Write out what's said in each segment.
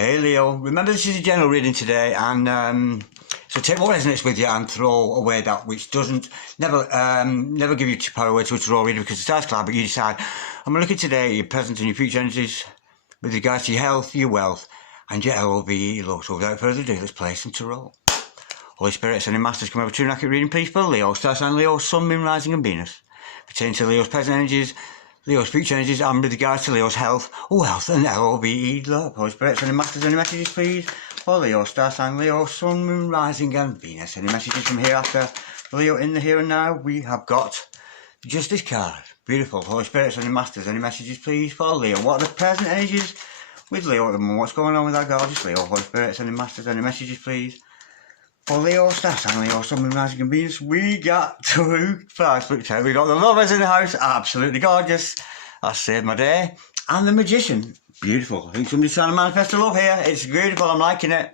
Hey Leo, remember this is a general reading today, and so take what resonates with you and throw away that which doesn't, never give you power away to a draw reading because it starts cloud, but you decide, I'm looking today at your present and your future energies with regards to your health, your wealth, and your LOVE low. So without further ado, let's play some tarot. Holy Spirit, sending masters, come over to an accurate reading, please, for Leo, star sign Leo, Sun, Moon, Rising and Venus. Pertaining to Leo's present energies, Leo's future energies, and with regards to Leo's health, wealth and LOVE love. Holy Spirit, sending masters, any messages, please, for Leo, star sign Leo, Sun, Moon, Rising and Venus. Any messages from hereafter? Leo, in the here and now, we have got the Justice card. Beautiful. Holy Spirit, sending masters, any messages, please, for Leo. What are the present energies with Leo at the moment? What's going on with our gorgeous Leo? Holy Spirit, sending masters, any messages, please, for Leo, star sign Leo, Sun, Moon, Rising and Venus. We got two first looked out. We got the lovers in the house, absolutely gorgeous. That saved my day. And the Magician, beautiful. I think somebody's trying to manifest a love here. It's beautiful, I'm liking it.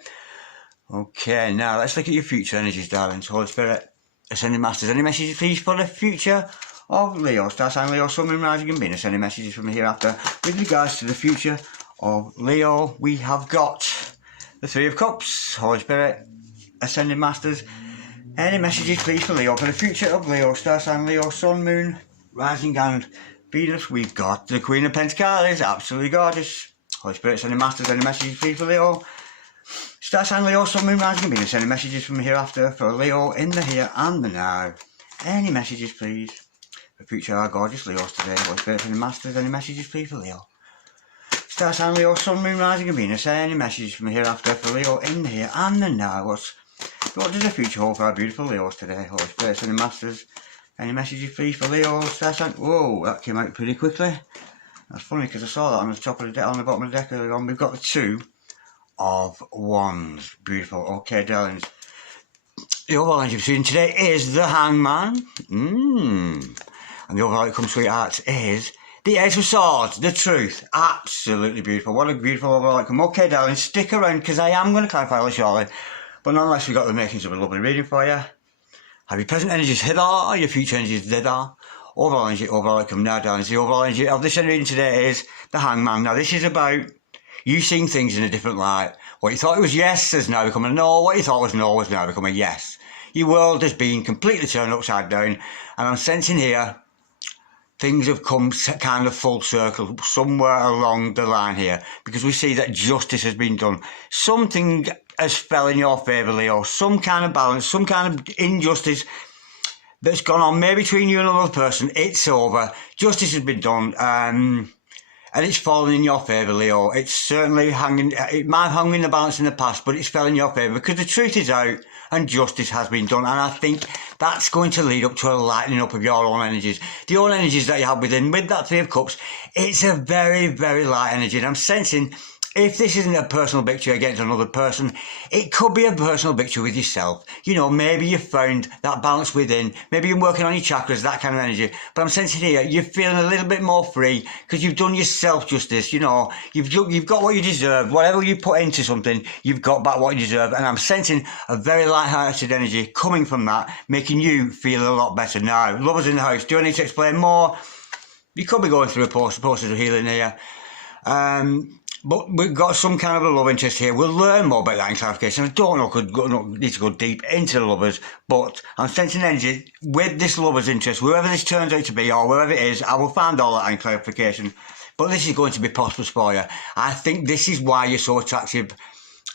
Okay, now let's look at your future energies, darlings. Holy Spirit, ascending masters, any messages please for the future of Leo, star sign Leo, Sun, Moon, Rising and Venus. Any messages from hereafter with regards to the future of Leo? We have got the Three of Cups. Holy Spirit, ascending masters, any messages please for Leo for the future of Leo, star sign Leo, Sun, Moon, Rising and Venus. We've got the Queen of Pentacles, absolutely gorgeous. Holy Spirit, sending masters, any messages please for Leo, star sign Leo, Sun, Moon, Rising and Venus. Any messages from hereafter for Leo in the here and the now? Any messages please for future our gorgeous Leos today? Holy Spirit, sending masters, any messages please for Leo, star sign Leo, Sun, Moon, Rising and Venus. Any messages from hereafter for Leo in the here and the now? What does the future hold for our beautiful Leos today? Holy Spirit, sending masters, any messages please for Leo, star sign. Whoa, that came out pretty quickly. That's funny because I saw that on the top of the deck, on the bottom of the deck earlier on. We've got the Two of Wands. Beautiful. Okay, darlings. The overall energy between today is the Hangman. And the overall outcome, sweethearts, is the Ace of Swords, the Truth. Absolutely beautiful. What a beautiful overall outcome. Okay, darlings, stick around because I am going to clarify all shortly. But nonetheless, we've got the makings of a lovely reading for you. Have your present energies hither, or your future energies thither? Overall energy, overall outcome now, darlings. The overall energy of this reading today is the Hangman. Now, this is about you seeing things in a different light. What you thought it was yes has now become a no. What you thought was no has now become a yes. Your world has been completely turned upside down. And I'm sensing here, things have come kind of full circle somewhere along the line here. Because we see that justice has been done. Something has fell in your favour, Leo. Some kind of balance, some kind of injustice that's gone on maybe between you and another person. It's over. Justice has been done. And it's fallen in your favour, Leo. It's certainly hanging, it might have hung in the balance in the past, but it's fell in your favour because the truth is out and justice has been done. And I think that's going to lead up to a lightening up of your own energies. The own energies that you have within, with that Three of Cups, it's a very, very light energy. And I'm sensing, if this isn't a personal victory against another person, it could be a personal victory with yourself. You know, maybe you've found that balance within. Maybe you're working on your chakras, that kind of energy. But I'm sensing here, you're feeling a little bit more free because you've done yourself justice. You know, you've got what you deserve. Whatever you put into something, you've got back what you deserve. And I'm sensing a very light-hearted energy coming from that, making you feel a lot better. Now, lovers in the house, do I need to explain more? You could be going through a process of healing here. But we've got some kind of a love interest here. We'll learn more about that in clarification. I don't know, could need to go deep into the lovers, but I'm sensing energy with this lover's interest, whoever this turns out to be or wherever it is, I will find all that in clarification. But this is going to be prosperous for you. I think this is why you're so attractive,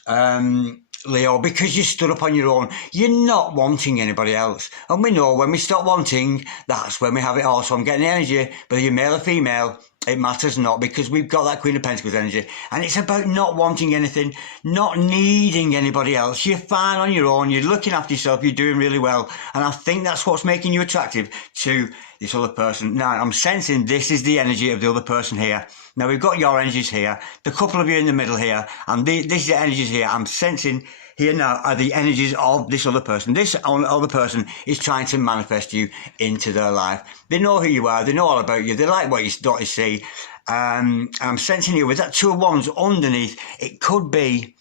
Leo, because you stood up on your own. You're not wanting anybody else. And we know when we stop wanting, that's when we have it all. So I'm getting the energy, whether you're male or female, it matters not, because we've got that Queen of Pentacles energy. And it's about not wanting anything, not needing anybody else. You're fine on your own. You're looking after yourself. You're doing really well. And I think that's what's making you attractive to this other person. Now, I'm sensing this is the energy of the other person here. Now, we've got your energies here, the couple of you in the middle here, and this is the energies here. I'm sensing here now are the energies of this other person. This other person is trying to manifest you into their life. They know who you are. They know all about you. They like what you see. I'm sensing here with that Two of Wands underneath, it could be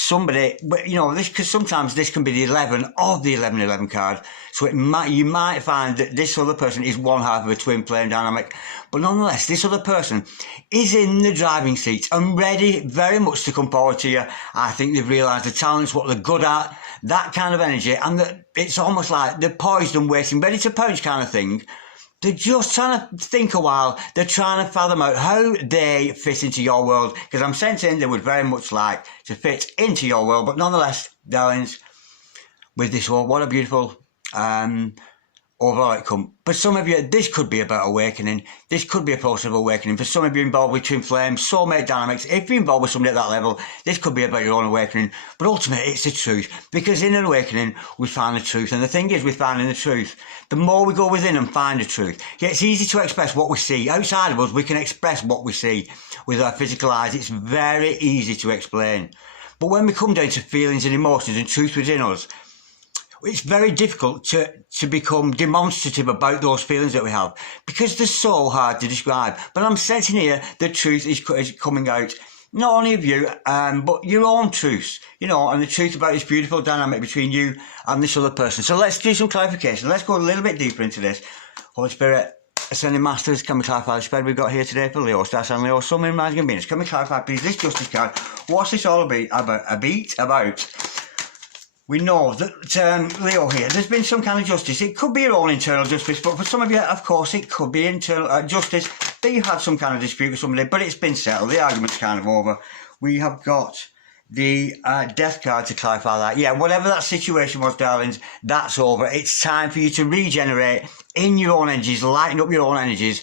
somebody, but you know, this, because sometimes this can be the 11 of the 11-11 card. So you might find that this other person is one half of a twin flame dynamic, but nonetheless, this other person is in the driving seat and ready very much to come forward to you. I think they've realised the talents, what they're good at, that kind of energy, and that it's almost like they're poised and waiting, ready to pounce kind of thing. They're just trying to think a while. They're trying to fathom out how they fit into your world, because I'm sensing they would very much like to fit into your world. But nonetheless, darlings, with this world, what a beautiful overall outcome. For some of you, this could be about awakening. This could be a process of awakening. For some of you involved with twin flames, soulmate dynamics, if you're involved with somebody at that level, this could be about your own awakening. But ultimately, it's the truth. Because in an awakening, we find the truth. And the thing is, we're finding the truth. The more we go within and find the truth, yeah, it's easy to express what we see. Outside of us, we can express what we see with our physical eyes. It's very easy to explain. But when we come down to feelings and emotions and truth within us, it's very difficult to become demonstrative about those feelings that we have, because they're so hard to describe. But I'm sensing here the truth is coming out, not only of you, but your own truths, you know, and the truth about this beautiful dynamic between you and this other person. So let's do some clarification. Let's go a little bit deeper into this. Holy Spirit, Ascending Masters, can we clarify the spread we've got here today for Leo, Star Sign Leo, Sun, Moon, Rising, and Venus? Can we clarify, please, this Justice card? What's this all about? We know that, Leo here, there's been some kind of justice. It could be your own internal justice, but for some of you, of course, it could be internal justice that you've had some kind of dispute with somebody, but it's been settled. The argument's kind of over. We have got the Death card to clarify that. Yeah, whatever that situation was, darlings, that's over. It's time for you to regenerate in your own energies, lighten up your own energies.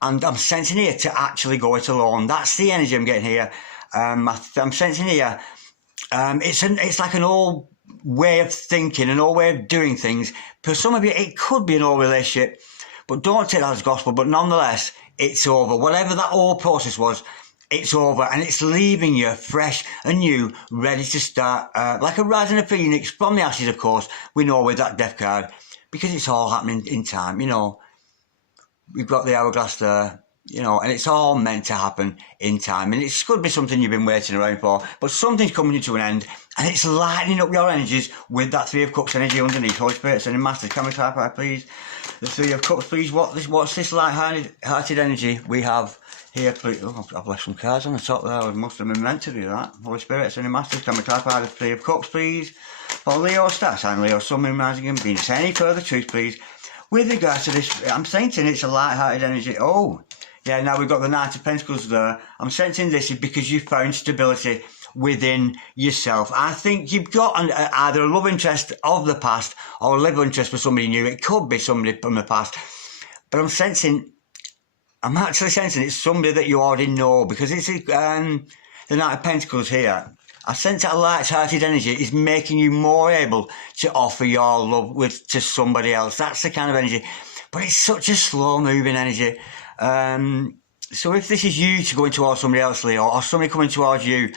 And I'm sensing here to actually go it alone. That's the energy I'm getting here. I'm sensing here. It's like an old way of thinking, an old way of doing things. For some of you, it could be an old relationship, but don't take that as gospel. But nonetheless, it's over. Whatever that old process was, it's over, and it's leaving you fresh and new, ready to start, like a rising of phoenix from the ashes, of course. We know with that Death card, because it's all happening in time, you know. We've got the hourglass there. You know, and it's all meant to happen in time. And it could be something you've been waiting around for, but something's coming to an end, and it's lightening up your energies with that Three of Cups energy underneath. Holy Spirit, Ascending Masters, can we clarify, please? The Three of Cups, please. What's this light-hearted energy we have here, please? Oh, I've left some cards on the top there. I must have been meant to do that. Holy Spirit, Ascending Masters, can we clarify the Three of Cups, please? For Leo, Star Sign Leo, Sun, Moon, Rising, and Venus. Any further truth, please? With regard to this, I'm sensing it's a light-hearted energy. Oh, yeah, now we've got the Knight of Pentacles there. I'm sensing this is because you found stability within yourself. I think you've got either a love interest of the past or a love interest for somebody new. It could be somebody from the past. But I'm actually sensing it's somebody that you already know, because it's the Knight of Pentacles here. I sense that light-hearted energy is making you more able to offer your love to somebody else. That's the kind of energy. But it's such a slow-moving energy. So if this is you to go towards somebody else, Leo, or somebody coming towards you,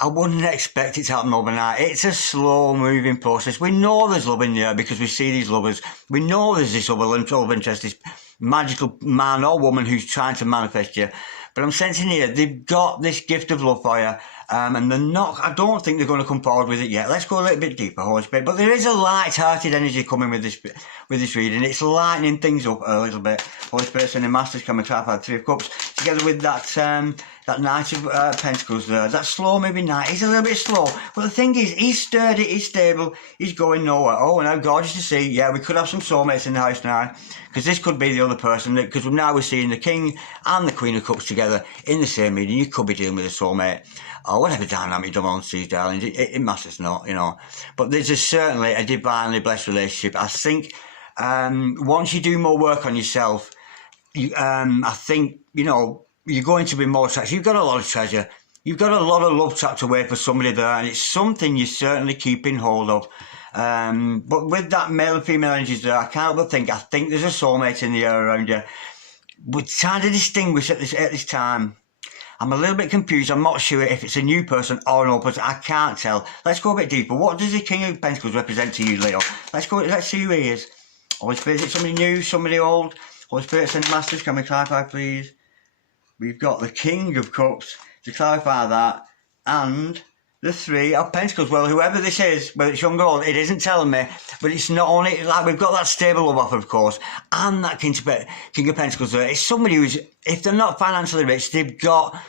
I wouldn't expect it to happen overnight. It's a slow-moving process. We know there's love in there because we see these lovers. We know there's this other love interest, this magical man or woman who's trying to manifest you. But I'm sensing here, they've got this gift of love for you. And they're not, I don't think they're going to come forward with it yet. Let's go a little bit deeper, Holy Spirit. But there is a light-hearted energy coming with this reading. It's lightening things up a little bit. Holy Spirit, Ascending Masters, can we clarify the Three of Cups together with that Knight of Pentacles there. That slow-moving knight. He's a little bit slow. But the thing is, he's sturdy, he's stable, he's going nowhere. Oh, and how gorgeous to see. Yeah, we could have some soulmates in the house now, because this could be the other person. Because now we're seeing the King and the Queen of Cups together in the same reading. You could be dealing with a soulmate, or whatever dynamic you want to see, darling. It matters not, you know. But there's certainly a divinely blessed relationship. I think once you do more work on yourself, I think, you know, you're going to be more attracted. You've got a lot of treasure. You've got a lot of love tucked away for somebody there, and it's something you're certainly keeping hold of. But with that male and female energies there, I can't but think, I think there's a soulmate in the air around you. We're trying to distinguish at this time. I'm a little bit confused. I'm not sure if it's a new person or an old person. I can't tell. Let's go a bit deeper. What does the King of Pentacles represent to you, Leo? Let's see who he is. Holy Spirit, is it somebody new, somebody old? Holy Spirit, Ascending Masters, can we clarify, please? We've got the King of Cups to clarify that, and the Three of Pentacles. Well, whoever this is, whether it's young or old, it isn't telling me, but it's not only, like, we've got that stable love offer, of course, and that King of Pentacles there. It's somebody who's, if they're not financially rich, they've got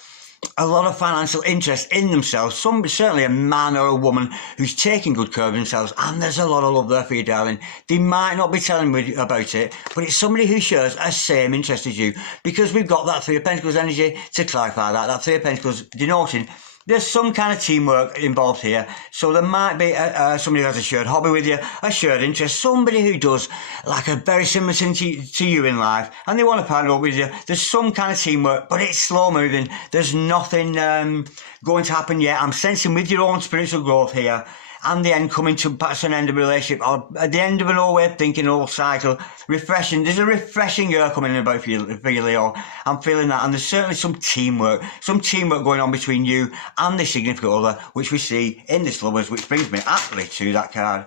a lot of financial interest in themselves. Certainly a man or a woman who's taking good care of themselves, and there's a lot of love there for you, darling. They might not be telling me about it, but it's somebody who shares a same interest as you, because we've got that Three of Pentacles energy to clarify that. That Three of Pentacles denoting there's some kind of teamwork involved here. So there might be somebody who has a shared hobby with you, a shared interest, somebody who does like a very similar thing to you in life, and they want to partner up with you. There's some kind of teamwork, but it's slow moving. There's nothing going to happen yet. I'm sensing with your own spiritual growth here, and the end coming to perhaps an end of a relationship, or at the end of an old way of thinking, an old cycle, refreshing. There's a refreshing year coming about for you, Leo. I'm feeling that, and there's certainly some teamwork going on between you and the significant other, which we see in this Lovers, which brings me actually to that card.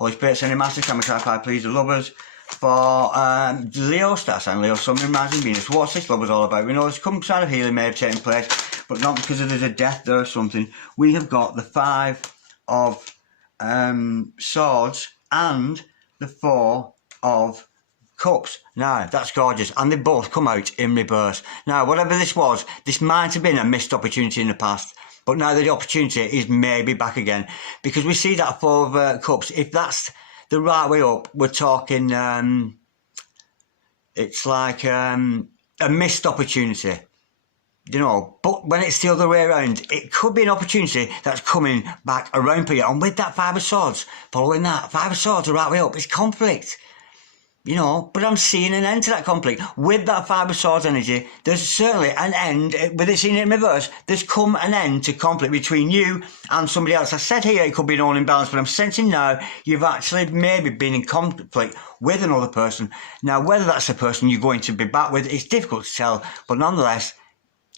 Holy Spirit, sending Master, can we clarify, please, the Lovers for Leo, star sign Leo, Sun, Moon, Rising, Venus. What's this Lovers all about? We know there's some kind of healing may have taken place, but not because there's a death there or something. We have got the Five of Swords and the Four of Cups. Now, that's gorgeous, and they both come out in reverse. Now, whatever this was, this might have been a missed opportunity in the past, but now the opportunity is maybe back again, because we see that Four of Cups. If that's the right way up, we're talking it's like a missed opportunity. You know, but when it's the other way around, it could be an opportunity that's coming back around for you. And with that Five of Swords, following that Five of Swords the right way up, it's conflict. You know, but I'm seeing an end to that conflict. With that Five of Swords energy, there's certainly an end. With it seen in reverse, there's come an end to conflict between you and somebody else. I said here it could be an all imbalance, but I'm sensing now you've actually maybe been in conflict with another person. Now, whether that's the person you're going to be back with, it's difficult to tell, but nonetheless,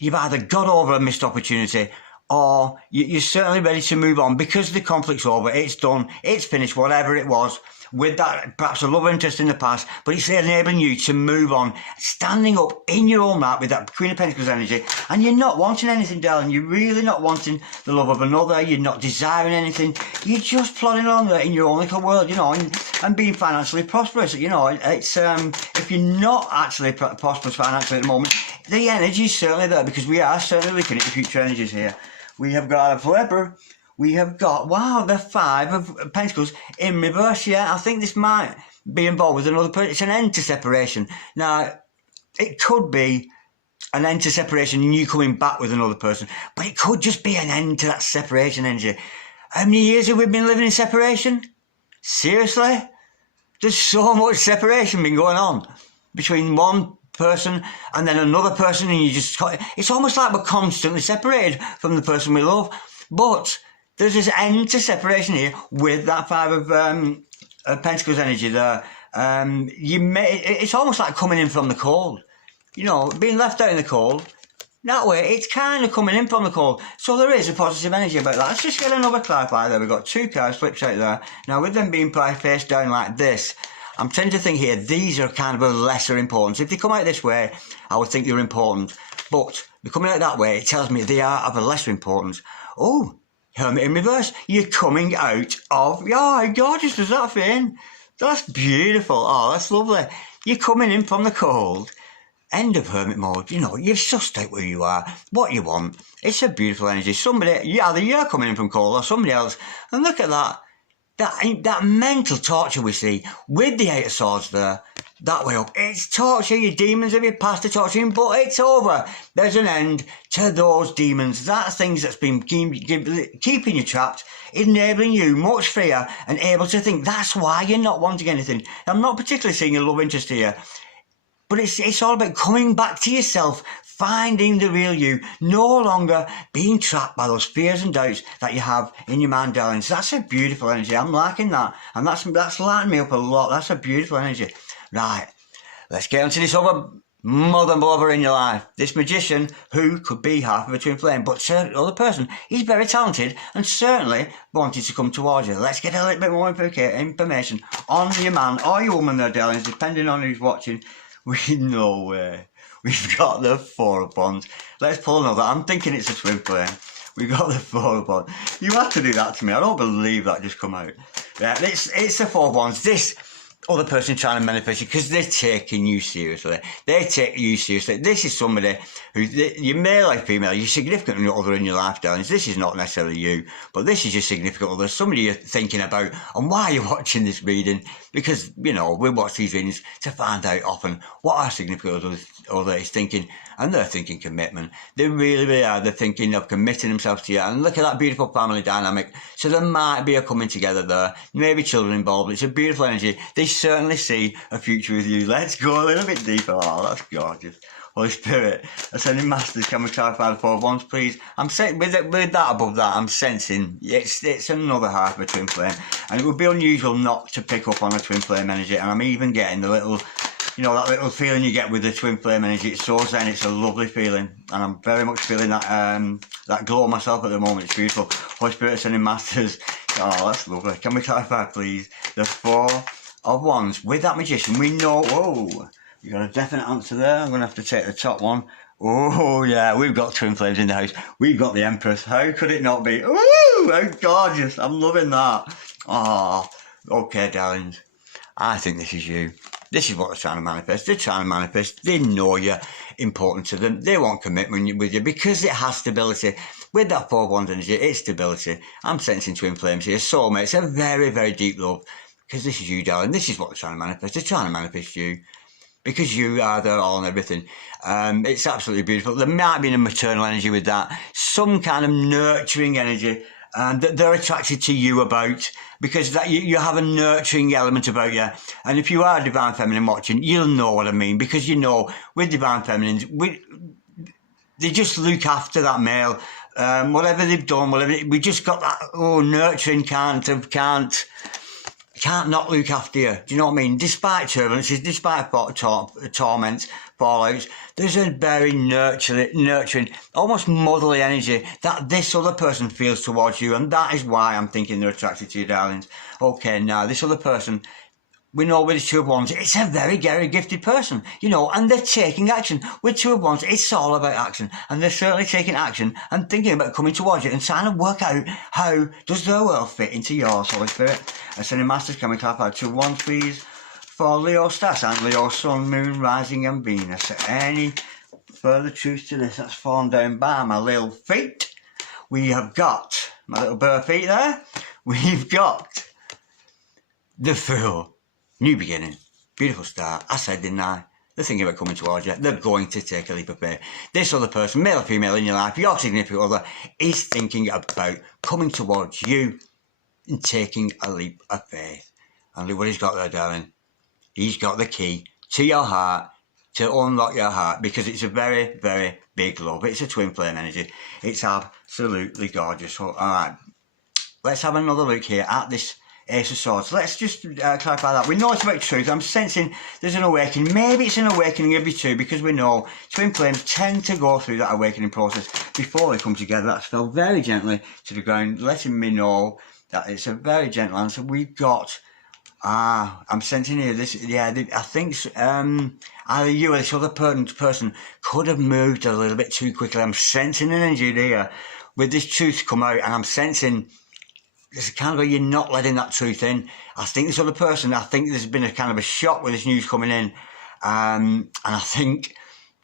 you've either got over a missed opportunity, or you're certainly ready to move on because the conflict's over, it's done, it's finished, whatever it was, with that perhaps a love interest in the past, but it's enabling you to move on, standing up in your own right with that Queen of Pentacles energy, and you're not wanting anything, darling. You're really not wanting the love of another. You're not desiring anything. You're just plodding along there in your own little world, you know, and being financially prosperous. You know, it's if you're not actually prosperous financially at the moment, the energy is certainly there, because we are certainly looking at the future energies here. We have got a flipper. We have got, wow, the Five of Pentacles in reverse. Yeah, I think this might be involved with another person. It's an end to separation. Now, it could be an end to separation and you coming back with another person, but it could just be an end to that separation energy. How many years have we been living in separation? Seriously? There's so much separation been going on between one person and then another person, and it's almost like we're constantly separated from the person we love. But there's this end to separation here with that Five of Pentacles energy there. It's almost like coming in from the cold. You know, being left out in the cold. That way, it's kind of coming in from the cold. So there is a positive energy about that. Let's just get another clarifier there. We've got two cards flipped out there. Now, with them being face down like this, I'm tending to think here, these are kind of a lesser importance. If they come out this way, I would think they're important. But they're coming out that way, it tells me they are of a lesser importance. Oh, Hermit in reverse. You're coming out of... Oh, gorgeous, does that fit in? That's beautiful. Oh, that's lovely. You're coming in from the cold. End of Hermit mode. You know, you've sussed out where you are, what you want. It's a beautiful energy. Either you're coming in from cold or somebody else. And look at that. That mental torture we see with the Eight of Swords there, that way up. It's torture. Your demons of your past are torturing, but it's over. There's an end to those demons. That's things that's been keeping you trapped, enabling you much freer and able to think. That's why you're not wanting anything. I'm not particularly seeing a love interest here, but it's all about coming back to yourself, finding the real you, no longer being trapped by those fears and doubts that you have in your mind, darling. So that's a beautiful energy. I'm liking that, and that's lighting me up a lot. That's a beautiful energy. Right, let's get onto this other mother lover in your life. This magician who could be half of a twin flame, but the other person, he's very talented and certainly wanted to come towards you. Let's get a little bit more information on your man or your woman there, darlings, depending on who's watching. We know where. We've got the Four of Wands. Let's pull another. I'm thinking it's a twin flame. We got the 4 of Wands. You had to do that to me. I don't believe that just come out. Yeah, it's the 4 of Wands. This other person trying to manifest you because they're taking you seriously. They take you seriously. This is somebody who, you're male or female, you're significant other in your life, darlings. This is not necessarily you, but this is your significant other, somebody you're thinking about. And why are you watching this reading? Because, you know, we watch these readings to find out often what our significant other is thinking. And they're thinking commitment. They really, really are. They're thinking of committing themselves to you. And look at that beautiful family dynamic. So there might be a coming together there. Maybe children involved. It's a beautiful energy. They certainly see a future with you. Let's go a little bit deeper. Oh, that's gorgeous. Holy Spirit, Ascending Masters, can we clarify the 4 of Wands, please? I'm saying with that above that, I'm sensing it's another half of a twin flame. And it would be unusual not to pick up on a twin flame energy. And I'm even getting the little, you know, that little feeling you get with the twin flame energy. It's so zen, it's a lovely feeling. And I'm very much feeling that that glow myself at the moment. It's beautiful. Holy Spirit, Ascending Masters. Oh, that's lovely. Can we clarify, please? The 4 of Wands. With that Magician, we know... Whoa, you got a definite answer there. I'm going to have to take the top one. Oh, yeah, we've got twin flames in the house. We've got the Empress. How could it not be? Ooh, how gorgeous. I'm loving that. Oh, okay, darlings. I think this is you. This is what they're trying to manifest. They're trying to manifest. They know you're important to them. They want commitment with you because it has stability. With that 4 of Wands energy, it's stability. I'm sensing twin flames here. Soulmates, a very, very deep love. Because this is you, darling. This is what they're trying to manifest. They're trying to manifest you. Because you are their all and everything. It's absolutely beautiful. There might be a maternal energy with that. Some kind of nurturing energy that they're attracted to you about. Because that you have a nurturing element about you. And if you are a Divine Feminine watching, you'll know what I mean. Because you know, with Divine Feminines, they just look after that male. Whatever they've done, we just got that, nurturing can't not look after you. Do you know what I mean? Despite turbulences, despite torments, fallouts, there's a very nurturing, almost motherly energy that this other person feels towards you. And that is why I'm thinking they're attracted to you, darlings. Okay, now, this other person, we know with the 2 of Wands, it's a very, very gifted person, you know, and they're taking action. With 2 of Wands, it's all about action. And they're certainly taking action and thinking about coming towards you and trying to work out how does their world fit into yours, Holy Spirit. Ascending Masters, can we clarify 2 of Wands, please? For Leo Star sign, Leo, Sun, Moon, Rising and Venus. Any further truth to this that's fallen down by my little feet? We have got, my little bare feet there, we've got the Fool. New beginning, beautiful start. I said, didn't I? They're thinking about coming towards you. They're going to take a leap of faith. This other person, male or female in your life, your significant other, is thinking about coming towards you and taking a leap of faith. And look what he's got there, darling. He's got the key to your heart, to unlock your heart, because it's a very, very big love. It's a twin flame energy. It's absolutely gorgeous. So, all right, let's have another look here at this Ace of Swords. Let's just clarify that. We know it's about truth. I'm sensing there's an awakening. Maybe it's an awakening of you two, because we know twin flames tend to go through that awakening process before they come together. That's fell very gently to the ground, letting me know that it's a very gentle answer. We've got, I'm sensing here, this, yeah, I think either you or this other person could have moved a little bit too quickly. I'm sensing an energy here with this truth come out, and I'm sensing there's kind of you're not letting that truth in. I think this other person, I think there's been a kind of a shock with this news coming in. And I think,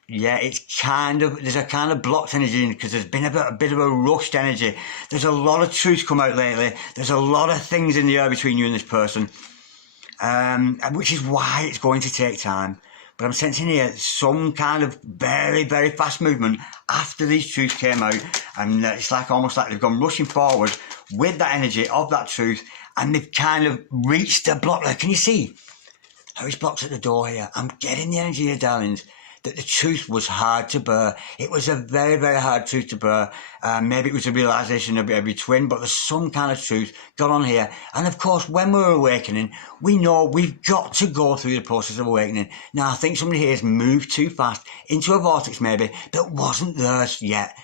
yeah, there's a kind of blocked energy because there's been a bit of a rushed energy. There's a lot of truth come out lately. There's a lot of things in the air between you and this person, which is why it's going to take time. But I'm sensing here some kind of very, very fast movement after these truths came out. And it's like almost like they've gone rushing forward with that energy of that truth. And they've kind of reached the block there. Can you see how it's blocked at the door here? I'm getting the energy here, darlings, that the truth was hard to bear. It was a very, very hard truth to bear. Maybe it was a realisation of every twin, but there's some kind of truth going on here. And of course, when we're awakening, we know we've got to go through the process of awakening. Now, I think somebody here has moved too fast into a vortex maybe that wasn't theirs yet.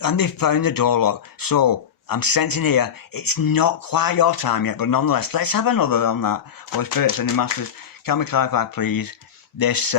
And they've found the door lock. So I'm sensing here, it's not quite your time yet, but nonetheless, let's have another on that. Holy Spirit, Ascending Masters, can we clarify, please, this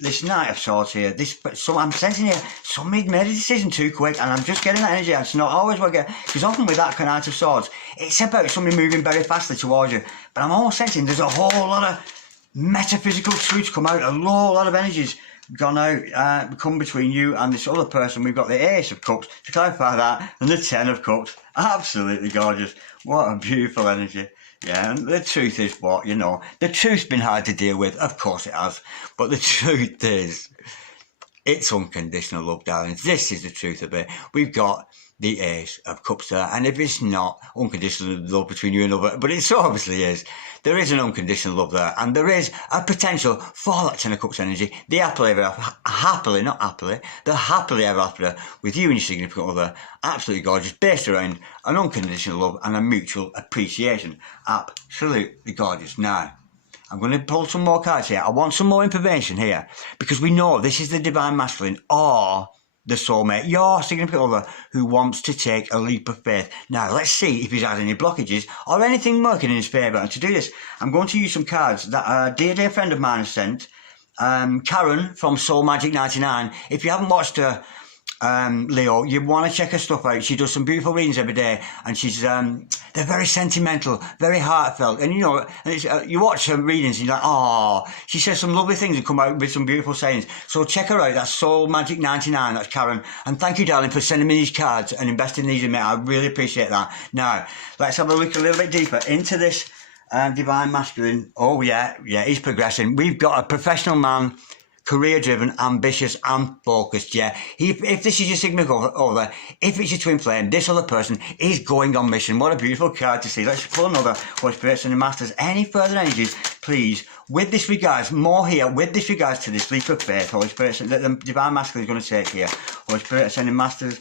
this Knight of Swords here. So I'm sensing here, somebody made a decision too quick, and I'm just getting that energy. It's not always what I get, because often with that Knight of Swords, it's about somebody moving very fastly towards you. But I'm almost sensing there's a whole lot of metaphysical truths come out, a whole lot of energies gone out, come between you and this other person. We've got the Ace of Cups, to clarify that, and the Ten of Cups. Absolutely gorgeous. What a beautiful energy. Yeah, and the truth is what, the truth's been hard to deal with. Of course it has. But the truth is, it's unconditional love, darlings. This is the truth of it. We've got the Ace of Cups there, and if it's not unconditional love between you and another, but it so obviously is, there is an unconditional love there, and there is a potential for that Ten of Cups energy. The happily ever after with you and your significant other, absolutely gorgeous, based around an unconditional love and a mutual appreciation. Absolutely gorgeous. Now, I'm going to pull some more cards here. I want some more information here, because we know this is the Divine Masculine or the soulmate, your significant other, who wants to take a leap of faith. Now, let's see if he's had any blockages or anything working in his favour. And to do this, I'm going to use some cards that a dear friend of mine has sent. Karen from Soul Magic 99. If you haven't watched her, Leo, you want to check her stuff out. She does some beautiful readings every day, and she's they're very sentimental, very heartfelt, and you watch her readings and you're like, oh, she says some lovely things and come out with some beautiful sayings. So check her out. That's Soul Magic 99. That's Karen, and thank you, darling, for sending me these cards and investing these in me. I really appreciate that. Now let's have a look a little bit deeper into this Divine Masculine. Oh yeah, he's progressing. We've got a professional man, career-driven, ambitious and focused, yeah. If this is your significant other, if it's your twin flame, this other person is going on mission. What a beautiful card to see. Let's pull another. Holy Spirit and Masters, any further energies, please, with this regards, more here, with this regards to this leap of faith, Holy Spirit, that the Divine Masculine is going to take here. Holy Spirit, Ascending Masters,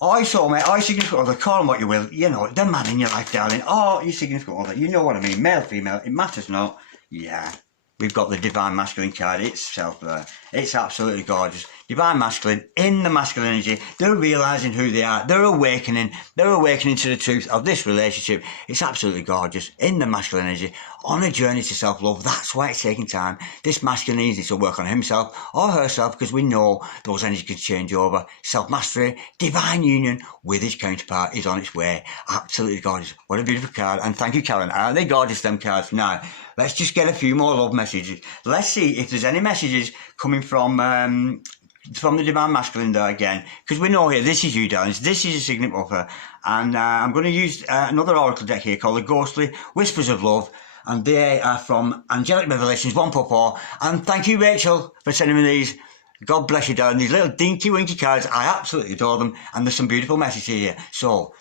I saw mate, I significant other, call them what you will, the man in your life, darling, or your significant other, you know what I mean, male, female, it matters not, yeah. We've got the Divine Masculine card itself there. It's absolutely gorgeous. Divine Masculine, in the masculine energy, they're realising who they are. They're awakening to the truth of this relationship. It's absolutely gorgeous. In the masculine energy, on a journey to self-love. That's why it's taking time. This masculine needs to work on himself or herself, because we know those energies can change over. Self-mastery, divine union with his counterpart is on its way. Absolutely gorgeous. What a beautiful card. And thank you, Karen. Aren't they gorgeous, them cards? Now, let's just get a few more love messages. Let's see if there's any messages coming from the Divine Masculine there again, because we know here, this is you, darlings, this is your significant other, and I'm going to use another oracle deck here called the Ghostly Whispers of Love, and they are from Angelic Revelations 144, and thank you, Rachel, for sending me these. God bless you, darling. These little dinky winky cards, I absolutely adore them, and there's some beautiful messages here. So,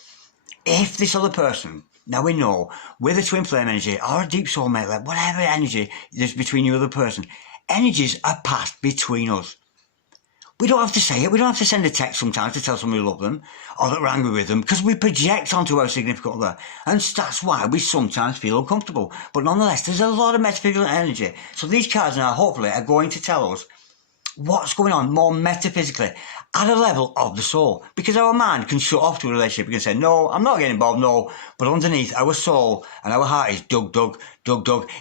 if this other person, now we know, with a twin flame energy or a deep soulmate, like whatever energy there's between you and the other person, energies are passed between us. We don't have to say it. We don't have to send a text sometimes to tell someone we love them or that we're angry with them, because we project onto our significant other. And that's why we sometimes feel uncomfortable. But nonetheless, there's a lot of metaphysical energy. So these cards now, hopefully, are going to tell us what's going on more metaphysically at a level of the soul. Because our mind can shut off to a relationship. We can say, no, I'm not getting involved, no. But underneath, our soul and our heart is dug.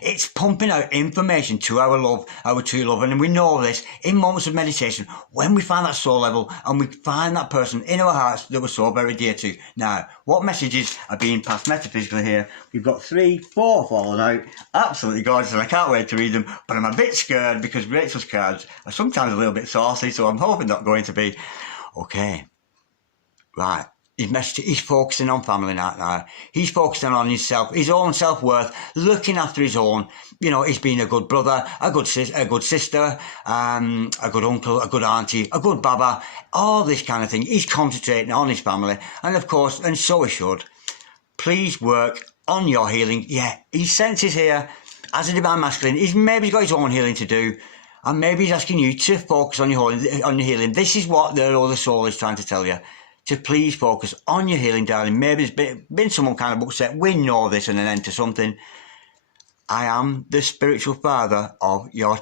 It's pumping out information to our love, our true love. And we know this in moments of meditation, when we find that soul level and we find that person in our hearts that we're so very dear to. Now, what messages are being passed metaphysically here? We've got 3, 4 falling out. Absolutely gorgeous, and I can't wait to read them. But I'm a bit scared because Rachel's cards are sometimes a little bit saucy, so I'm hoping not going to be. Okay, right. He's focusing on family now. He's focusing on himself, his own self-worth, looking after his own. He's being a good brother, a good sister, a good uncle, a good auntie, a good baba, all this kind of thing. He's concentrating on his family, and of course, and so he should. Please work on your healing. Yeah, he senses here, as a Divine Masculine, he's got his own healing to do. And maybe he's asking you to focus on your healing. This is what the other soul is trying to tell you. To please focus on your healing, darling. Maybe there's been someone kind of upset. We know this, and an end to something. I am the spiritual father of your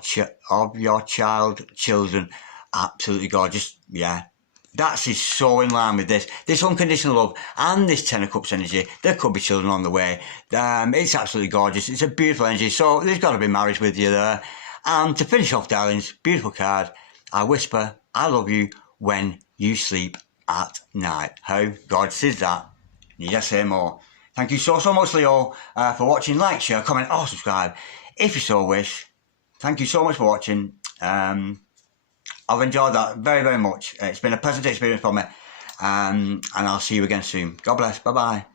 children. Absolutely gorgeous. Yeah. That is so in line with this unconditional love and this Ten of Cups energy. There could be children on the way. It's absolutely gorgeous. It's a beautiful energy. So there's got to be marriage with you there. And to finish off, darlings, beautiful card, I whisper, I love you when you sleep at night. How God says that. Need I say more? Thank you so much, Leo, for watching. Like, share, comment, or subscribe if you so wish. Thank you so much for watching. I've enjoyed that very, very much. It's been a pleasant experience for me. And I'll see you again soon. God bless. Bye-bye.